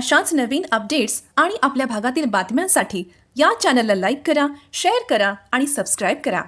अशाच नवीन अपडेट्स आणि आपल्या भागातील बातम्यांसाठी या चॅनलला लाईक करा, शेअर करा आणि सबस्क्राईब करा.